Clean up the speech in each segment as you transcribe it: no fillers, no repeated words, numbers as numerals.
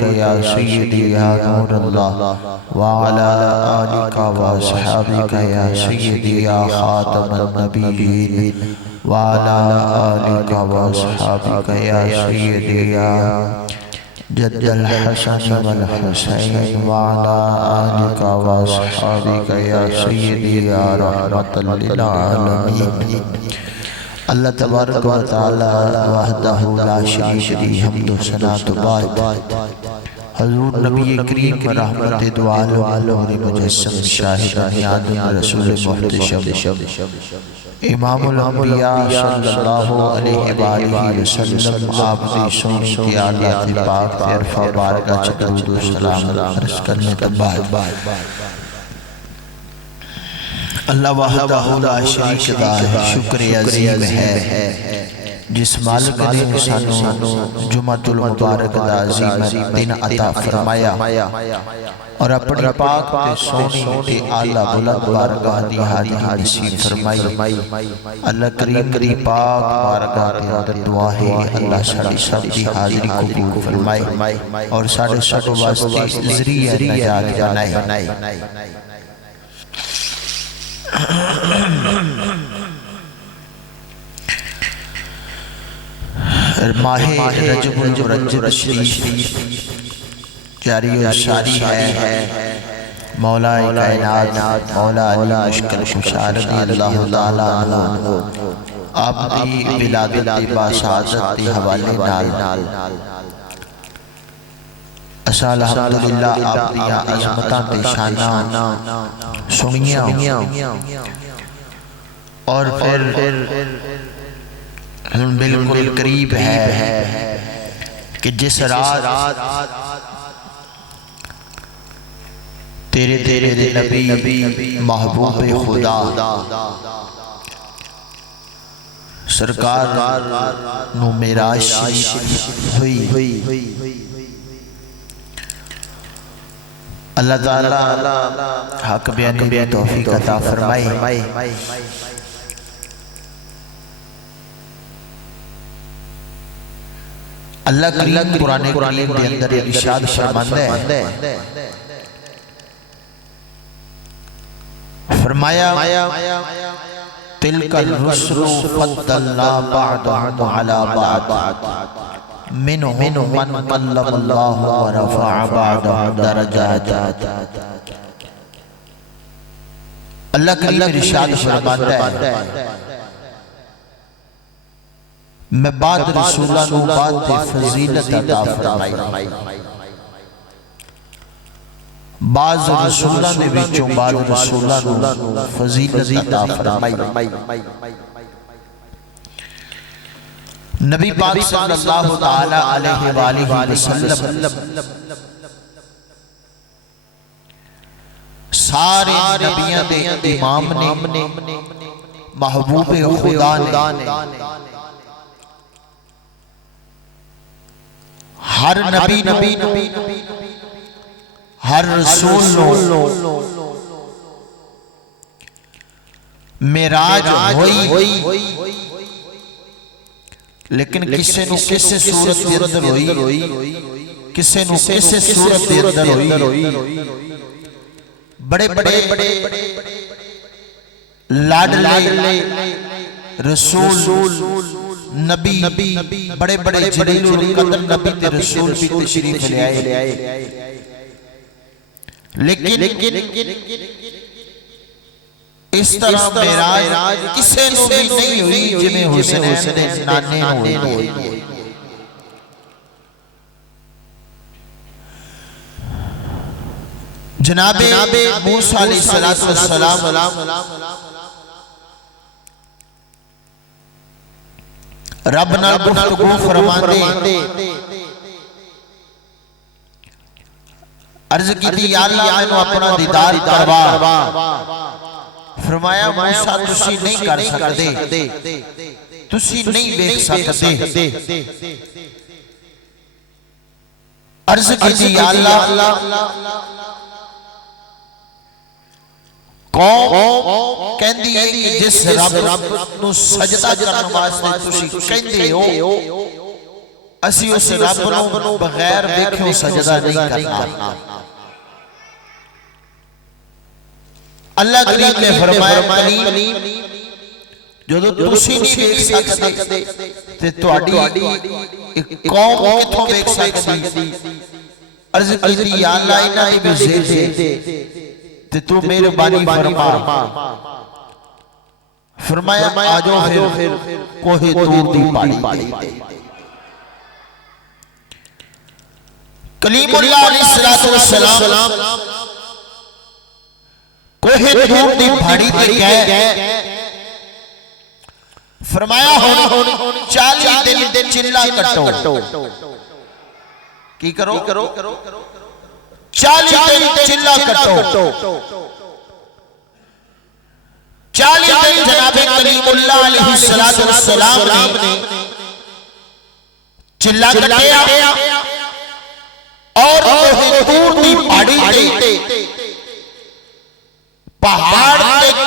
عليك يا سيدي يا نور الله وعلى آلك وأصحابك يا سيدي يا خاتم النبيين وعلى آلك وأصحابك يا سيدي يا جد الحسن والحسين وعلى آلك وأصحابك يا سيدي يا رحمة للعالمين. اللہ تبارک و تعالی وحدہ لا شریک لی حمد و ثنا تو بعد حضور نبی کریم رحمت دعال نور مجسم شاہد میادن رسول محتشم امام الانبیاء صلی اللہ علیہ وآلہ وسلم آپ دی سونی کی آلیات پاک تیرفہ بارگاہ چکرود و سلام عرض کرنے تباد اللہ وحدہ لا شریک دا شکر عظیم ہے جس مالک نے انسانوں جمعۃ المبارک دا عظیم دن عطا فرمایا اور اپنی پاک تے سونی تے آلہ بلند بارگاہ دی حاضری نصیب فرمائی. اللہ کریم دی پاک بارگاہ دے اندر دعا ہے اللہ ساڑی سب دی حاضری قبول فرمائے اور ساڑے سب واسطے ذریعہ نجات بنائے. ماہ رجب المرجب شریف جاری و ساری ہے. مولا کائنات مولا علی مشکل کشا رضی اللہ تعالیٰ عنہ آپ دی ولادت باسعادت دی حوالے نال اسا الحمدللہ آپ دیا عظمتاں تے شاناں سنیاں اور پھر بالکل قریب ہے کہ جس رات تیرے نبی محبوب خدا سرکار نو معراج ہوئی. اللہ تعالیٰ حق بیانی کی توفیق عطا فرمائی. اللہ کریم قرآن کریم کے اندر ارشاد فرماتا ہے فرمایا تلک الرسل فضلنا بعضهم على بعض منهم من کلم اللہ ورفع بعضهم درجات. اللہ کریم ارشاد فرماتا ہے میں بعد رسولہ نو بعد فضیلت عطا فرمائی. بعض رسولہ نے بچوں بعض رسولہ نو فضیلت عطا فرمائی. نبی پاک صلی اللہ تعالیٰ علیہ وآلہ وسلم سارے نبیوں دے امام نے محبوب خدا نے ہر نبی ہر رسول معراج ہوئی لیکن کسے نو کسے صورت دے اندر ہوئی کسے نو کسے صورت دے اندر ہوئی. بڑے لاڈلے رسول نبی بڑے جلیل القدر نبی تے رسول بھی تشریف لے آئے لیکن اس طرح معراج کسے نو بھی نہیں ہوئی جنہیں حسین نانے ہوئی. جناب موسیٰ علیہ السلام رب نال گفتگو فرماندے عرض کی تھی یا اللہ میں اپنا دیدار کروا. فرمایا موسیٰ تسی نہیں کر سکتے تسی نہیں دیکھ سکتے. عرض کی تھی یا اللہ قوم کہندی ہے کہ جس رب نو سجدہ کرنے واسطے تسی کہندے ہو اسی اس رب نو بغیر دیکھو سجدہ نہیں کرنا۔ اللہ کریم نے فرمایا کلیم جو تسی نہیں دیکھ سکتے تے تہاڈی ایک قوم کتھوں دیکھ سکتی؟ عرض کیتی یا اللہ انہاں دی بھی زید تے تو مہربانی فرما۔ فرمایا آجو پھر کوہ طور دی پہاڑی تے۔ کلیم اللہ علیہ السلام کوہ طور دی پہاڑی تے گئے، فرمایا ہون 40 دن چلا کٹو۔ کی کرو؟ 40 دن چلا کٹو۔ 40 دن جناب کلیم اللہ علیہ السلام نے چلا کٹیا اور کوہ طور دی پہاڑی تے پہاڑ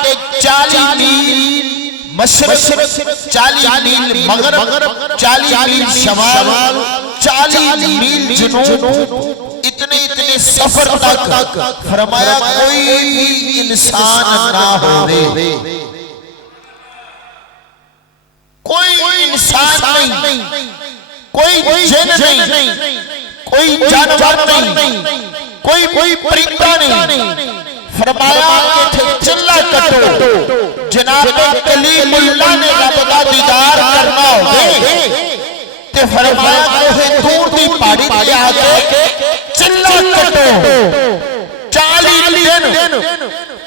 تے 40 میل مشرق، 40 میل مغرب، 40 میل شمال، 40 میل جنوب، اتنے سفر تک فرمایا کوئی بھی انسان نہ ہوئے، کوئی انسان نہیں، کوئی جن نہیں، کوئی جانور نہیں، کوئی پرندہ نہیں۔ فرمایا کہ چلا کٹو، جناب کلیم اللہ نے رب دا دیدار کرنا ہوگے تے فرمایا کوہ طور دی پہاڑی تے آگے چلا کٹو۔ 40 دن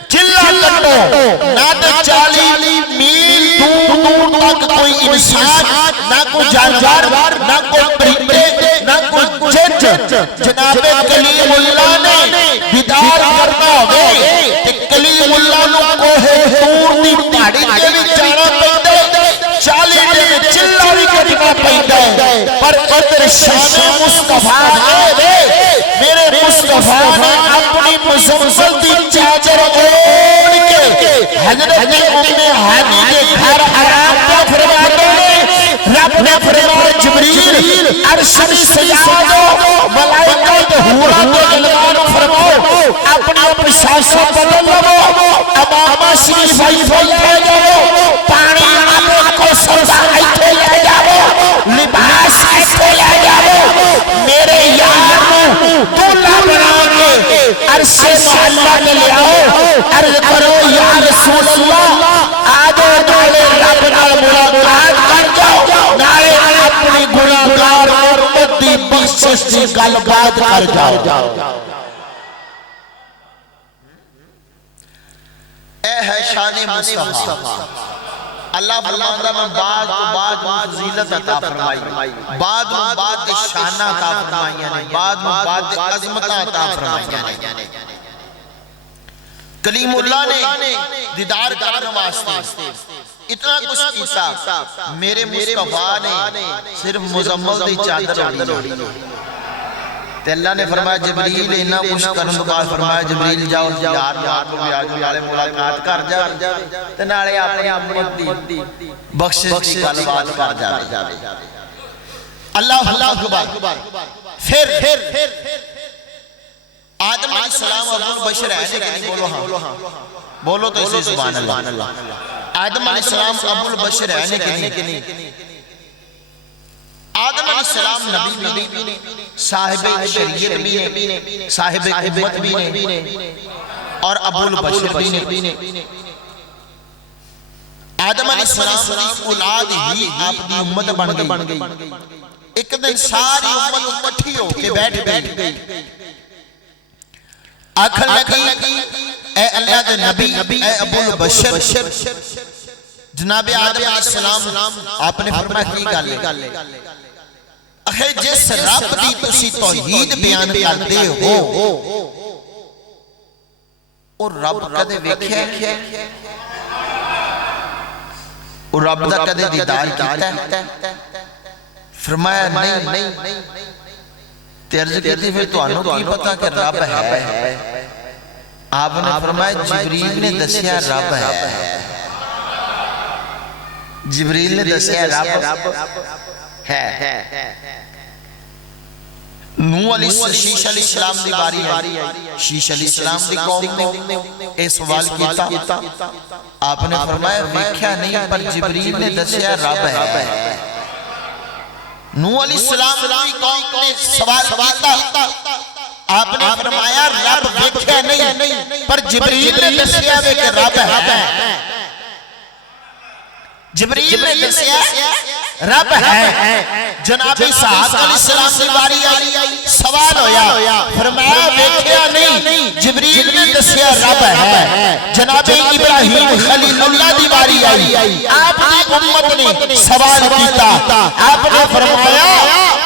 چلا کٹو، نہ تے 40 میل دور تک کوئی انسان، نہ کوئی جانور، نہ کوئی پرندے، نہ کوئی جن، جناب کلیم اللہ نے دیدار کرنا ہوگے تے کلیم اللہ نو کوہ طور دی پہاڑی تے بھی جانا پیندا ہے، 40 دن چلا بھی کٹنا پیندا ہے، پر قدر شان مصطفیٰ نے میرے مصطفیٰ نے اپنی مزمل دی چادر اوڑھ کے حضرت ام ہانی کے گھر آرام کا فرماتے ہیں۔ رب نے فرمایا جبریل عرش میں سجادو ملائکہ حورا کے علمان فرماؤ اپنی سانسوں بدل لو، امامہ شریف لے جاؤ، پانی آپ کو سوزا ایتھے لے جاؤ، لباس ایتھے لے جاؤ، میرے یار دولہ بنا کے عرش معلہ میں لے آؤ، عرض کرو یا رسول اللہ آجو نالے رب نال ملاقات کر جاؤ، نالے اپنی گناہگار امت دی بخشش دی گل بات کر جاؤ۔ اے ہے شان مصطفیٰ، اللہ فرماتا ہے بعد فضیلت عطا فرمائی، بعد شانہ عطا فرمائی، بعد عظمت عطا فرمائی۔ کلیم اللہ نے دیدار کرنے واسطے اتنا کچھ کیتا، میرے مصطفیٰ نے صرف مزمل دی چادر اوڑھی تے اللہ نے فرمایا جبریل انہاں کچھ کرن بعد فرمایا جبریل جاؤ یار کو بھی آجو نالے ملاقات کر جا تے نالے اپنی امت دی بخشش دی گل بات کر جاوے۔ اللہ اکبر۔ پھر آدم علیہ السلام ابو البشر ہے کہ نہیں؟ بولو ہاں، بولو تو اسے سبحان اللہ۔ آدم علیہ السلام ابو البشر ہے کہ نہیں؟ آدم علیہ السلام نبی بھی نے، صاحب شریعت بھی نے، صاحب امت بھی نے، اور ابو البشر بھی نے۔ آدم علیہ السلام کی اولاد ہی آپ کی امت بن گئی۔ ایک دن ساری امت اکٹھی ہو کے بیٹھ گئی، آنکھیں لگی اے اللہ دے نبی اے ابو البشر، جناب آدم علیہ السلام آپ نے فرمایا کی گل ہے؟ اخے جس رب دی تسی توحید بیان کردے ہو اور رب کدے ویکھیا ہے؟ اور رب دا کدے دیدار کیتا ہے؟ فرمایا نہیں۔ تیرز کہتی پھر تو آنو کی پتا کہ رب ہے؟ آپ نے فرمایا جبریل نے دسیا رب ہے، جبریل نے دسیا رب ہے۔ نوح علیہ شیش علیہ السلام دی باری آئی، شیش علیہ السلام دی قوم نے اے سوال کیتا، آپ نے فرمایا ویکھیا نہیں پر جبریل نے دسیا رب ہے۔ نوح علیہ السلام دی قوم نے سوال کیتا، آپ نے فرمایا رب ویکھیا نہیں پر جبریل نے دسیا کہ رب ہے۔ جبریل نے دسیا رب ہے۔ جناب اسحاق علیہ السلام دی باری آئی، سوال ہویا، فرمایا ویکھیا نہیں، جبریل نے دسیا رب ہے۔ جناب ابراہیم خلیل اللہ دی باری آئی، آپ دی امت نے سوال کیتا، آپ نے فرمایا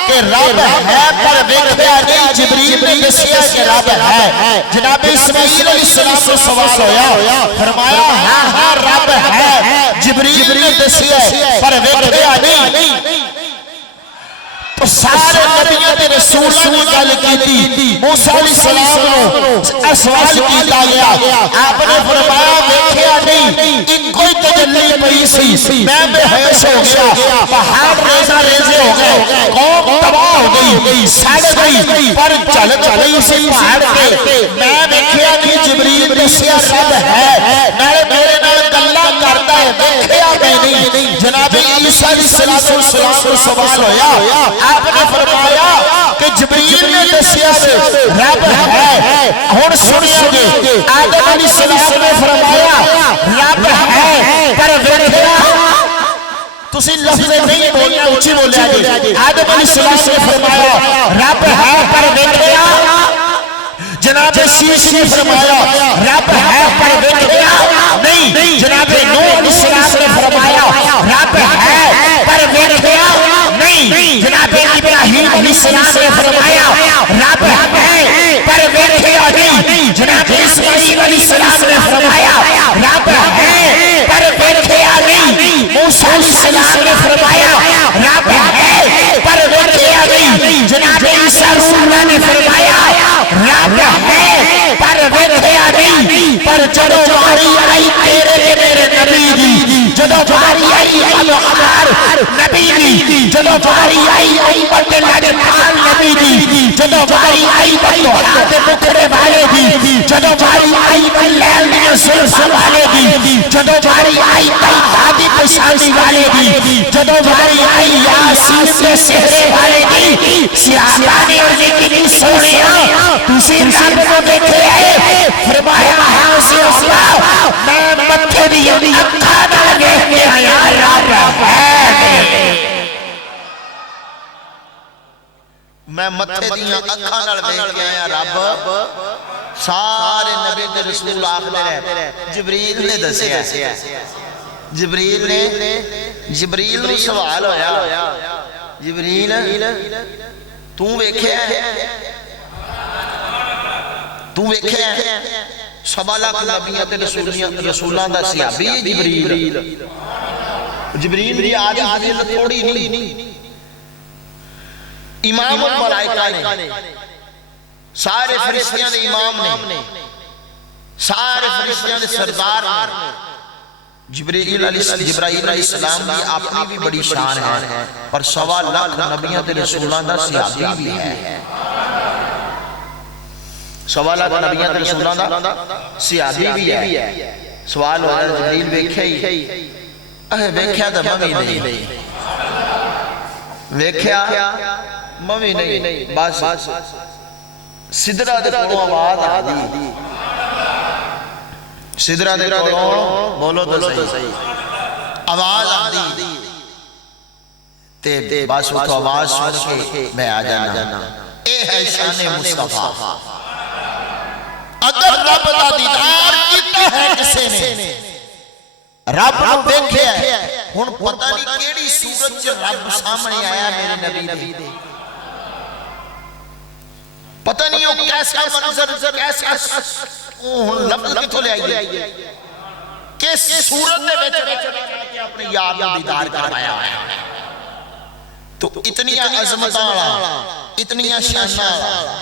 کہ رب ہے پر ویکھیا نہیں، جبریل نے دسیا کہ رب ہے۔ جناب اسماعیل علیہ السلام کو سوال ہویا، فرمایا ہاں رب ہے، جبریل نے دسیا پر ویکھیا نہیں۔ تو سارے نبیوں نے رسولوں نے گل کی، موسیٰ علیہ السلام کو سوال کیتا گیا، آپ نے فرمایا ویکھیا نہیں، ان کوئی تجلی پئی سی، میں بے ہوش ہو گیا، پہاڑ ریزہ ریزے ہو گئے، قوم تباہ ہو گئی، سڑ گئی، پر چل گئی سی پہاڑ پہ، میں ویکھیا نہیں، جبریل دسیا رب ہے، میرے نال گلاں کردا ہے، ویکھیا نہیں۔ جناب عیسیٰ علیہ السلام کو سوال ہویا، آپ نے فرمایا کہ جبریل نے دسیا رب ہے۔ ہن سنیو گے، آدم علیہ السلام نے فرمایا رب ہے پر ویکھیا، تسی لفظ نہیں بولنا، اونچی بولیا جی، آدم علیہ السلام نے فرمایا رب ہے پر ویکھیا۔ جناب شیش نے فرمایا رب ہے پر ویکھیا نہیں۔ جناب نوح علیہ السلام نے فرمایا رب ہے پر ویکھیا نہیں۔ جناب ابراہیم علیہ السلام نے فرمایا رب ہے پر ویکھیا نہیں۔ جناب اسماعیل علیہ السلام نے فرمایا رب ہے پر ویکھیا نہیں۔ موسیٰ علیہ السلام نے فرمایا رب ہے پر ویکھیا نہیں۔ جناب عیسیٰ رسول اللہ نے فرمایا رب ہے پر ویکھیا نہیں۔ پر جدو واری آئی تیرے میرے نبی دی، جدو واری آئی محمد نبی دی، جدو واری آئی امت لجپال نبی دی، جدو واری آئی بطوحات بکرے والے دی، جدو واری آئی لیل میں سلسل والے دی، جدو واری آئی دادی پساندی والے دی، جدو واری آئی یاسین کے سہرے والے دی، سیاستانی عرضی کی سونے تسی رب کو دیکھے آئے، فرمایا ہاں سے اللہ میں متھے دی اکھا نہ دیکھ کے آیا رب ہے۔ میں متھے دی اکھا نہ دیکھ کے آیا رب، سارے نبی دے رسول آخر ہے جبریل نے دسیا، جبریل نے سوال ہویا، جبریل تو ویکھیا ہے، تو ویکھیا ہے، سوا لاکھ نبیوں تے رسولاں دا صحابی جبریل دی آج فضیلت تھوڑی نہیں، امام الملائکہ نے، سارے فرشتیاں دے امام نے، سارے فرشتیاں دے سردار نے، جبرائیل علیہ السلام کی اپنی بھی بڑی شان ہے، پر سوا لاکھ نبیوں تے رسولاں دا صحابی بھی ہے، سوا لاکھ نبیوں تے رسولاں دا صحابی بھی ہے۔ سوال ہوگا جبریل ویکھیا ہی، ویکھیا تو ممی نہیں، ویکھیا ممی نہیں، بس سدرہ دے کولوں آواز آدھی، سدرہ دے کولوں بولو تو صحیح آواز آدھی، تے بس وہ تو آواز سن کے میں آ جانا، اے ہے شان مصطفیٰ۔ اگر رب دا دیدار کیتا ہے کسے نے، رب نو دیکھیا ہے، ہن پتہ نہیں کیڑی صورت چ رب سامنے آیا میرے نبی دے، پتہ نہیں وہ کیسا منظر، کیسا لفظ کتھوں لے آئیے، کس صورت دے وچ اپنے یار نو دیدار کروایا ہے۔ تو اتنی عظمتاں والا، اتنی شاناں والا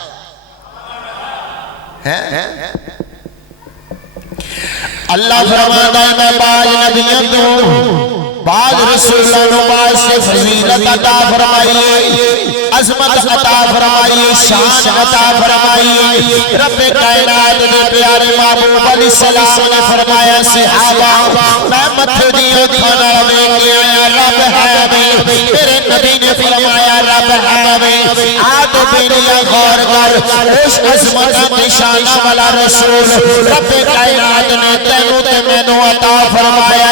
اللہ فرماتا ہے میں بعض نبیوں کو، بعض رسولوں کو بعض سے فضیلت عطا فرمائی، عظمت عطا فرمائیے، شان عطا فرمائیے۔ رب کائنات نے پیارے محبوب علیہ السلام نے فرمایا صحابہ میں متھے دیو کھانا لے کے آیا رب ہے میرے نبی نے فرمایا رب ہے آدھو بینیا غور کر اس عظمت نشانہ والا رسول رب کائنات نے تینوں تے مینوں عطا فرمایا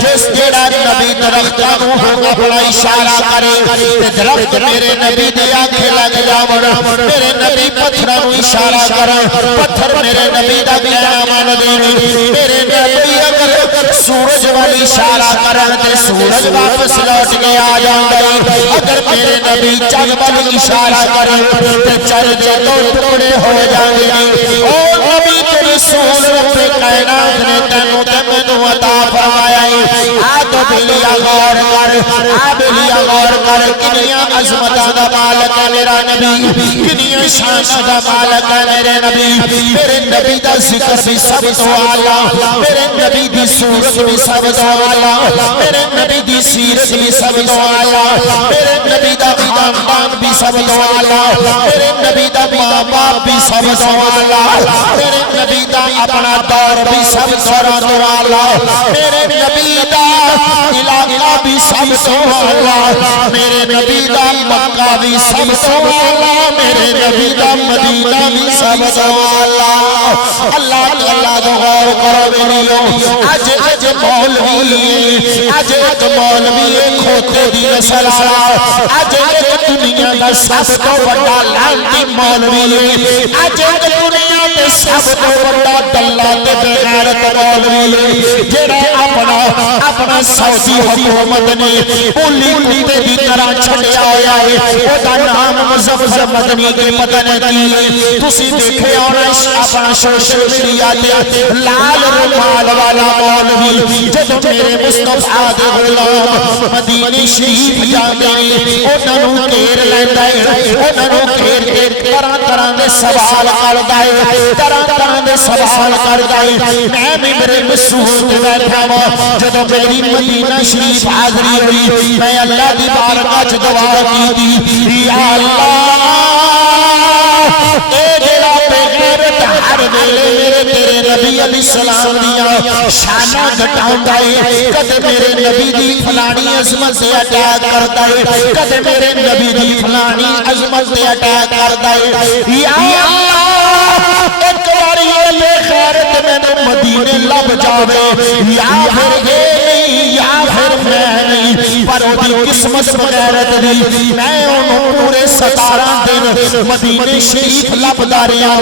جس جڑا نبی درختاں نوں اپنا اشارہ کرے تے درخت میرے نبی دی آنکھیں لگ جاون، میرے نبی پتھراں نوں اشارہ کرن پتھر میرے نبی دا کہنا مان دین، میرے نبی اگر سورج وال اشارہ کرن تے سورج واپس لوٹ کے آ جاندا ہے، اگر میرے نبی چند وال اشارہ کرن تے چند دو ٹکڑے ہو جاندے ہیں۔ او نبی تے رسول رب کائنات نے تینوں تے مینوں عطا فرمایا ہے، آ تو بلیا غور کر، آ بلیا غور کر، کنیاں عظمتاں دا مالک ہے میرا نبی، کنیاں شاناں دا مالک ہے میرے نبی، میرے نبی دا ذکر بھی سب تو اعلیٰ، میرے نبی دی صورت بھی سب تو اعلیٰ، میرے نبی دی سیرت بھی سب تو اعلیٰ، میرے نبی دا خاندان بھی سب تو اعلیٰ، میرے نبی دا ماں باپ بھی سب تو اعلیٰ، میرے نبی دا اپنا دور بھی سب تو اعلیٰ، میرے نبی دا علاقہ بھی سب تو اعلیٰ، میرے نبی دا مکہ بھی سب تو اعلیٰ، میرے نبی دا مدینہ بھی سب تو اعلیٰ۔ اللہ تعالیٰ کو غور کرو میریوں، اج مولوی مولوی کھوتے دی نسل آیا، اج دنیا دا سب تو بڑا لعنتی مولوی، اج دنیا دے سب تو بڑا دلہ تے بے غیرت مولوی، جڑا اپنا سعودی حکومت نے پولی کتے دی طرح چھڑیا ہویا ہے، او دا نام مزفزف مدنی کے پتہ نہیں، تسی دیکھے ہونا اپنا سوشل میڈیا تے لال رومال والا مولوی جدوں میرے مصطفیٰ دے غلام مدینے شریف جاندے انہاں نوں گھیر لیندا ہے، انہاں نوں گھیر کے طرح طرح دے سوال کردا ہے، طرح طرح دے سوال کردا ہے۔ میں بھی میرے مسعود تے بیٹھا وا جدوں میری مدینہ شریف حاضری ہوئی، میں اللہ دی بارگاہ وچ دعا کیتی یا اللہ اے جڑا بے غیرت ہر ویلے میرے تیرے نبی علیہ السلام دیا شانہ گھٹاؤندا ہے، کدے میرے نبی دی فلانی عظمت سے اٹیک کردا ہے، کدے میرے نبی دی فلانی عظمت سے اٹیک کردا ہے۔ یا اللہ ایک باری یہ بے غیرت میں مدینے لب جاوے، یا پھر یا پھر میں نہیں، پر وہ دی قسمت بغیرت دی میں انہوں پورے 17 دن مدینے شریف لب داریا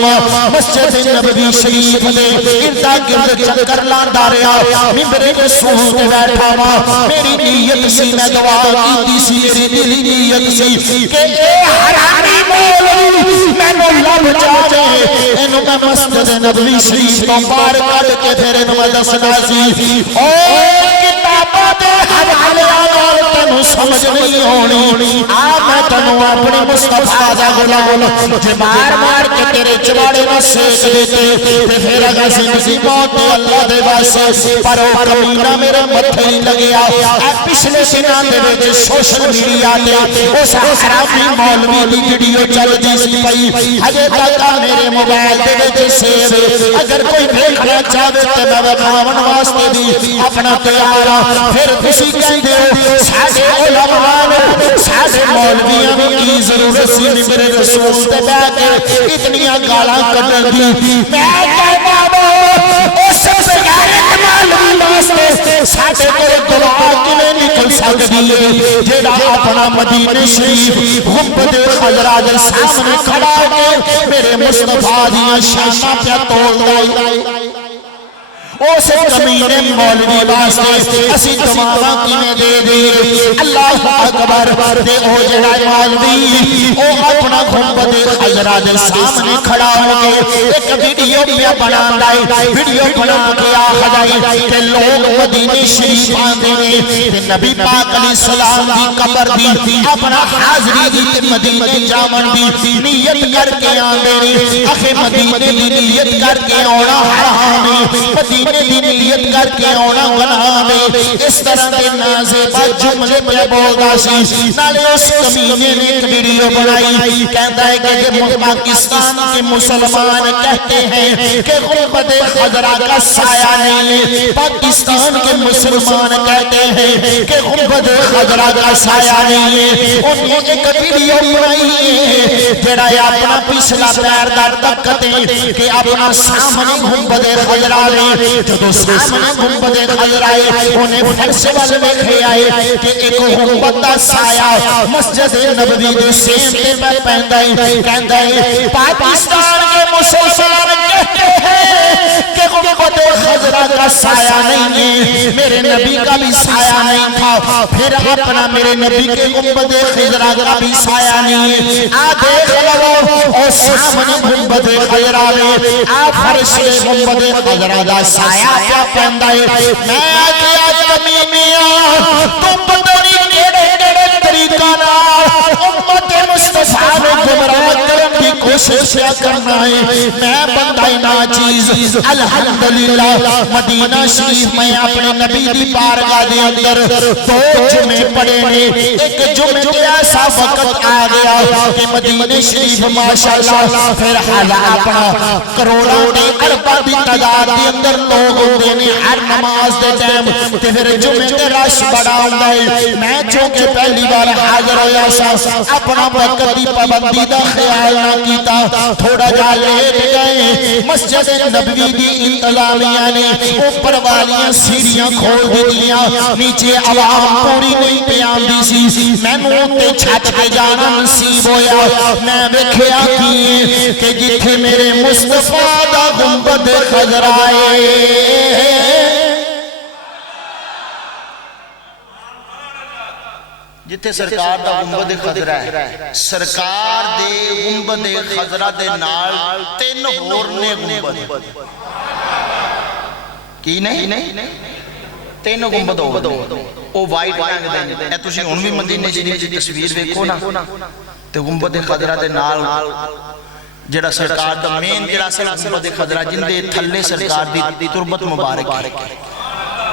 مسجد نبوی شریف دے اردا گرد چکر لانداریا ممبر رسول بیٹھا وا، میری نیت سی میں دعا کیتی سی، میری دلی نیت سی کہ اے حرامی مولوی میں نو لب جاوے، اینو میں مسجد نبوی شریف تو پار کر کے پھر اینو میں دسنا سی۔ او کتاباں دے حوالے آگا تنو سمجھ نہیں ہونی، آ میں تنو اپنے مصطفیٰ دا غلام جے مار مار کے تیرے چواڑے میں سیک دیتے تے پھر اگر زندگی موت اللہ دے واسے پر او کمینہ میرے متھے ہی لگیا۔ اے پچھلے دنوں دے وچ سوشل میڈیا تے اس حرامی مولوی دی ویڈیو چل دی سی پئی، ہجے تک میرے موبائل دے وچ سیو، اگر کوئی دیکھنا چاہے تے میں بناون واسطے بھی اپنا تیار ہاں۔ پھر تسی کہندے ہو ساڈے علماء ساڈے مولویاں نوں کی ضرورت سی میرے رسول تے بیٹھ کے اتنیاں گالاں کڈن دی، میں کہنا وا اس بغیرت مولوی واسطے ساڈے کول دعا کیویں نکل سکدی ہے جیڑا اپنا مدینے شریف گنبد خضرا دے سامنے کھڑا ہو کے میرے مصطفیٰ دیاں شاناں پہ تولدا ہے۔ اس کمینے مولوی واسطے اسی دعاواں کیویں دے دی، اللہ اکبر تے او جڑا مولوی او اپنا گنبد خضرا دے سامنے کھڑا ہو کے ایک ویڈیو پہ بناندا ہے، ویڈیو بنا کے آکھدا ہے کہ لوگ مدینے شریف آندے نے تے نبی پاک علیہ السلام دی قبر دی اپنا حاضری دی تے مدینے جاون دی نیت کر کے آندے نے، اکھے مدینے دی نیت کر کے آنا حرام ہے، مدینے مدینے دی نیت کر کے آنا گناہ میں اس طرح دے نازیبہ جملے پہ بولدا سی نالے اس کمینے نے ایک ویڈیو بنائی کہتا ہے کہ پاکستان کے مسلمان کہتے ہیں کہ غربت خضرا کا سایہ نہیں ہے پاکستان کے مسلمان کہتے ہیں کہ غربت خضرا کا سایہ نہیں ہے انہیں ایک ویڈیو بنائی ہے جڑا اپنا پچھلا پیر در تکتے کہ اپنا سامنے غربت خضرا لے جو سامنے غربت خضرا ہے انہیں فرش والے دیکھے آئے کہ ایک غربت دا سایہ مسجد نبوی دے سیم پہ پہندہ ہے کہندہ ہے پاکستان کے مسلمان کہتے ہیں کہ غربت خضرا کا سایہ نہیں ہے میرے نبی کا بھی سایہ نہیں تھا پھر اپنا میرے نبی کے غربت خضرا کا بھی سایہ نہیں ہے دیکھ لو اور سامنے غربت خضرا لے فرش غربت خضرا کا سایہ کیا پہندہ ہے میں کیا کمینیاں تم پتنی نیڑے طریقہ نار امت مصطفیٰ نے گمراہ کرن کی کوشش کیا کرنا ہے میں بندہ ناچیز الحمدللہ مدینہ شریف میں اپنے نبی دی بارگاہ دے اندر دو جمعے پڑے نے ایک جمعے ایسا وقت آ گیا کہ مدینہ شریف ماشاءاللہ پھر اپنا کروڑوں نے اربع دی تعداد دے اندر لوگ ہوتے نے ہر نماز دے ٹائم پھر جمعے تے رش بڑا ہوندا ہے میں چونکہ پہلی بار حاضر ہویا سا اپنا وقت دی پابندی دا خیال نہ کیتا تھوڑا جا لیٹ گئے مسجد نبوی دی انتظامیہ نے اوپر والیاں سیڑھیاں کھول دیاں نیچے عوام پوری نہیں پیاندی سی میں منہ تے چھت پہ جانا نصیب ہویا میں ویکھیا کیے کہ جتھے میرے مصطفیٰ دا گنبد خضرا ہے جتھے سرکار دا گنبد خضرا ہے سرکار دے گنبد خضرا دے نال تین ہور نے گنبد کی نہیں تین گنبد او وائٹ رنگ دے اے تسی ہن بھی مدینے شریف دی تصویر ویکھو نا تے گنبد خضرا دے نال جڑا سرکار دا مین جڑا گنبد خضرا جن دے تھلے سرکار دی تربت مبارک ہے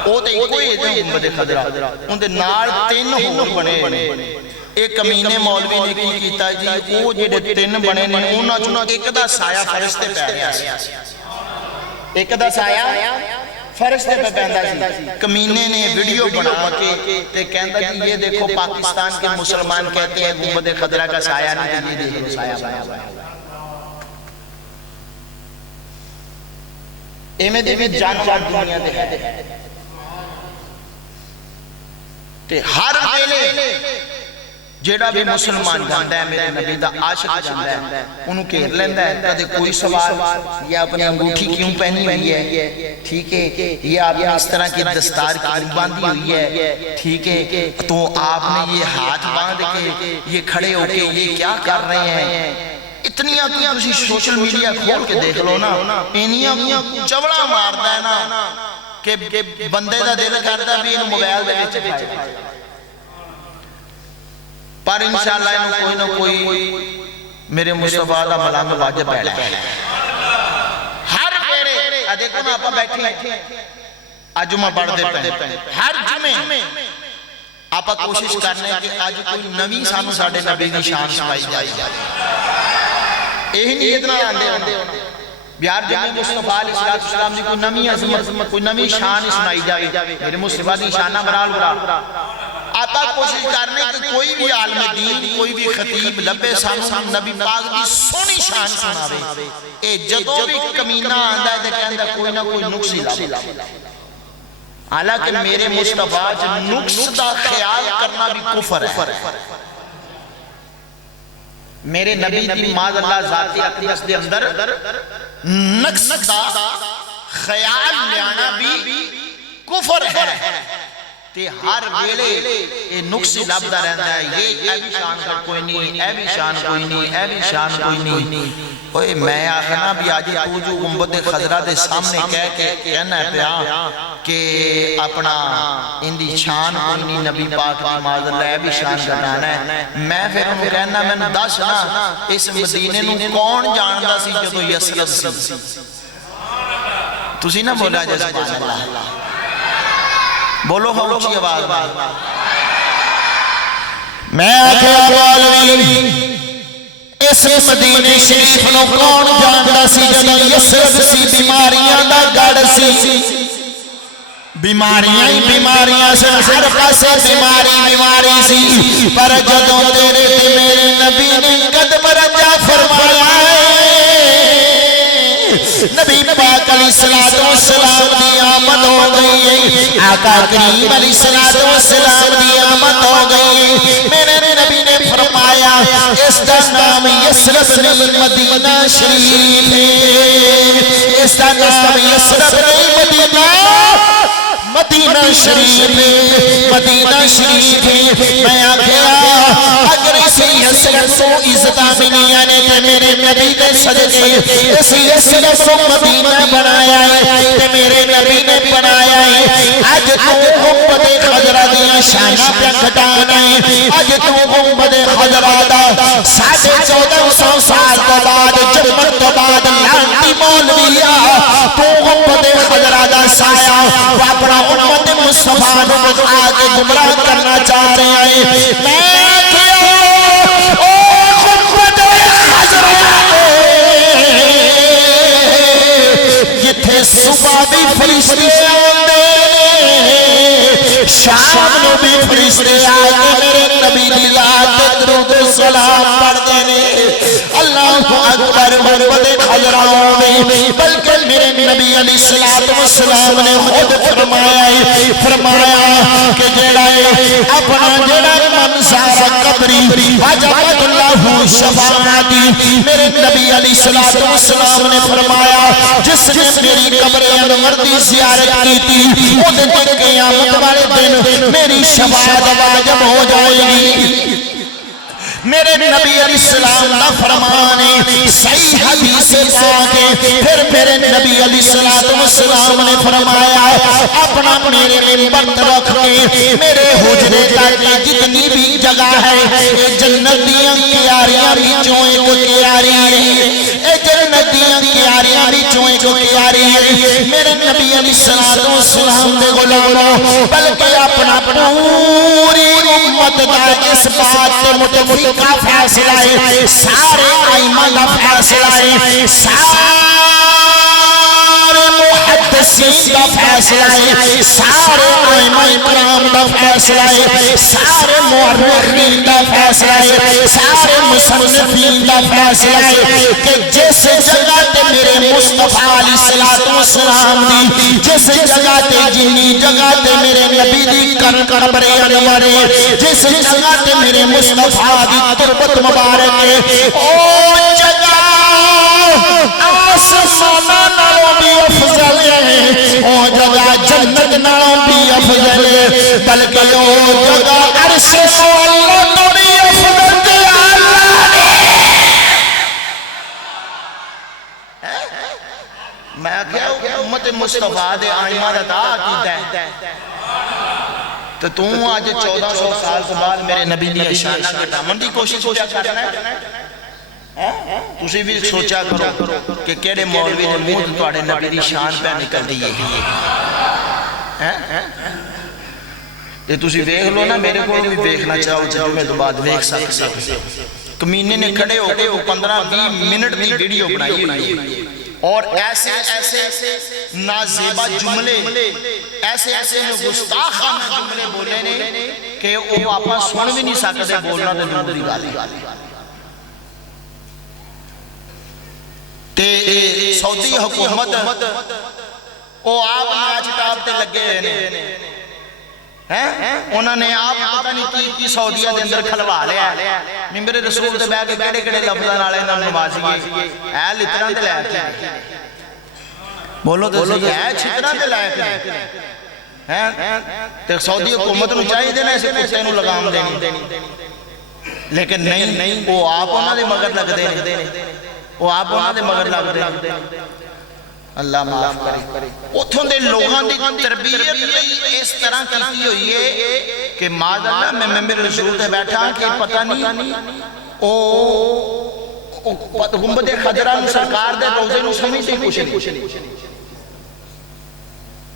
او تے کوئی گنبد خضرا ان دے نال تین ہور بنے ایک کمینے مولوی نے کی کیتا جی وہ جڑے تین بنے نے انہاں چوں ایک دا سایہ فرش تے پے گیا سی ایک دا سایہ فرش تے پے پیندا سی کمینے نے ویڈیو بنا کے تے کہندا جی یہ دیکھو پاکستان کے مسلمان کہتے ہیں گنبد خضرا کا سایہ نہیں یہ دیکھو سایہ بنا ایویں دے جانور دنیا دے ہے تے ہر ویلے جیڑا بھی مسلمان جاندا ہے میرے نبی دا عاشق جاندا ہے انہوں گھیر لیندا ہے کدے کوئی سوال یہ اپنی انگوٹھی کیوں پہنی ہوئی ہے ٹھیک ہے یہ آپ نے اس طرح کی دستار کیوں باندھی ہوئی ہے ٹھیک ہے تو آپ نے یہ ہاتھ باندھ کے یہ کھڑے ہو کے یہ کیا کر رہے ہیں اتنی آتیاں تسی سوشل میڈیا کھول کے دیکھ لو نا انیاں چوڑا ماردا ہے نا کہ بندے دا دل کرتا بھی انہوں موبائل دے وچ کھائے پر انشاءاللہ انہوں کوئی نہ کوئی میرے مصطفیٰ دا ملانگ واجب بیٹھا ہے ہر میرے دیکھو نا آپ بیٹھے ہیں آج جمعہ پڑھ دیتے ہیں ہر جمعہ آپ کوشش کرنے کہ آج کوئی نوی سانو ساڑھے نبی کی شان سنائی جائے یہی نیت نہ آندے ہونے بیار جمعہ مصطفیٰ علیہ السلام جی کوئی نمی عظمت کوئی نمی شان سنائی جائے میرے مصطفیٰ دی شانہ برال برا آتا کوشش کرنے کہ کوئی بھی عالم دین کوئی بھی خطیب لبے سانو نبی پاک دی سونی شان سناوے اے جدو بھی کمینہ آندہ ہے دیکھیں اندہ کوئی نہ کوئی نقصی لابے حالانکہ میرے مصطفیٰ نقص دا خیال کرنا بھی کفر ہے میرے نبی دی ماذ اللہ ذاتی اقدس دے اندر نقص دا خیال لیانا بھی کفر ہے تے ہر ویلے یہ نقصی لبدا رہندا ہے یہ اے بھی شان کوئی نہیں اے بھی شان کوئی نہیں اے بھی شان کوئی نہیں اوے میں آخنا بھی آج تو جو گنبد خضرا دے سامنے کہہ کے کہنا ہے پیا کہ اپنا اندی شان کوئی نہیں نبی پاک کی معاذ اللہ اے بھی شان گھٹانا ہے میں پھر انہوں کہنا میں نے دس نا اس مدینے نو کون جاندا سی جدو یسرب سی تسی نہ بولا جائے سبحان اللہ، بولو ہو اچھی آواز میں آکھے مولوی اس مدینے شریف نو کون جاندا سی جدوں یسرب سی بیماریاں دا گڑھ سی، بیماریاں ہی بیماریاں سے ہر پاسے بیماری سی، پر جدوں تیرے تے میرے نبی نے قدم رجا فرمایا نبی پاک علیہ السلام دی آمد ہو گئی ہے، آقا کریم علیہ السلام دی آمد ہو گئی ہے، میرے نبی نے فرمایا اس دا نام یسرب نہیں مدینہ شریف ہے، اس دا نام یسرب نہیں مدینہ شریف ہے، مدینہ شریف ہے۔ میں آگیا اگر اسی یسرب کو عزتہ ملیاں نے کہ میرے نبی نے صدقے اسی یسرب کو مدینہ بنایا ہے کہ میرے نبی نے بنایا ہے، آج تو امت خضرہ دیا شانہ پہ کھٹانا ہے، آج تو امت خضرہ دا 1450 سال تو بعد جمعت تو بعد لانتی مولویا تو امت خضرہ دا سایہ واپرا امت مصطفیٰ نمت آگے گمراہ کرنا چاہ رہے ہیں، میں کیا او امت خضرہ جتھے صبح بھی فرشتے آنے شام نو بھی فرشتے آگے میرے نبی دی ذات درود و سلام پڑھ دینے، اللہ اکبر امت خضرہ میں بلکہ میرے نبی علیہ السلام نے خود فرمایا کہ جڑا ہے اپنا جڑا منظر قبری وجبت اللہ شفاعتی، میرے نبی علیہ السلام نے فرمایا جس نے میری قبر انور دی زیارت کی تھی وہ دن قیامت والے دن میری شفاعت واجب ہو جائے گی۔ میرے نبی علیہ السلام کا فرمانے صحیح حدیث پاکے پھر میرے نبی علیہ السلام نے فرمایا اپنا میرے ممبر رکھ کے میرے حجرے تک جتنی بھی جگہ ہے جنتیاں کیاریاں بھی چوئیں کو کیاری ہے، جنتیاں کیاریاں بھی چوئیں کو کیاری ہے، میرے نبی علیہ السلام دے غلاموں بلکہ اپنا پوری امت دا اس بات سے متفق کا فیصلہ ہے، سارے ائمہ کا فیصلہ ہے، سارے محدثین کا فیصلہ ہے، سارے ائمہ کرام کا فیصلہ ہے، سارے مورخین کا فیصلہ ہے، سارے مصنفین کا فیصلہ ہے کہ جس جگہ تے میرے مصطفیٰ علیہ السلام دی جس جگہ تے جنی جگہ تے میرے نبی دی قبر انور ہے، جس جگہ تے میرے مصطفیٰ دی تربت مبارک ہے، او جگہ آسمان نالوں بھی افضل ہے، او جگہ جنت نالوں بھی افضل ہے، بلکہ او جگہ عرش مولا تو بھی افضل ہے۔ میں کہا امت مصطفیٰ دے آئمہ دا دا عقیدہ ہے تو تم آج 1400 سال کے بعد میرے نبی دی شانہ کے دامن دی کوشش کرنا ہے، تسی بھی سوچا کرو کہ کیڑے مولوی نے منہ تواڈے نبی دی شان پہ نکل دی ہے، یہ تسی دیکھ لو نا، میرے کو بھی دیکھنا چاہو جمعے تو بعد دیکھ سکتے کمینے نے کھڑے ہو کے 15-20 منٹ دی ویڈیو بنائی ہوئی اور ایسے نازیبہ جملے ایسے گستاخانہ جملے بولے نے کہ وہ آپا سن بھی نہیں سکتے بولنا دے دور دی گالی تے سعودی حکومت وہ آپ ناچ ٹاپ تے لگے ہیں، انہوں نے آپ پتہ نہیں کی سعودیہ دے اندر کھلوا لیا ممبر رسول دے بیٹھ کے کڑے کڑے لفظاں نالے نال نوازیے اے لتنا تے لائق ہے، بولو تے صحیح ہے چھتنا تے لائق ہے، تے سعودی حکومت نو چاہیے دینا اسے کتے نو لگام دینی، لیکن نہیں وہ آپ انہوں نے مگر لگ دے، وہ آپ انہوں نے مگر لگ دے، اللہ معاف کرے۔ اتھوں دے لوگاں دی تربیت اس طرح کیتی ہوئی ہے کہ ماذ اللہ میں ممبر رسول دے بیٹھا کہ پتہ نہیں گنبد خضرا سرکار دے روزے نو سمجھتے کچھ نہیں،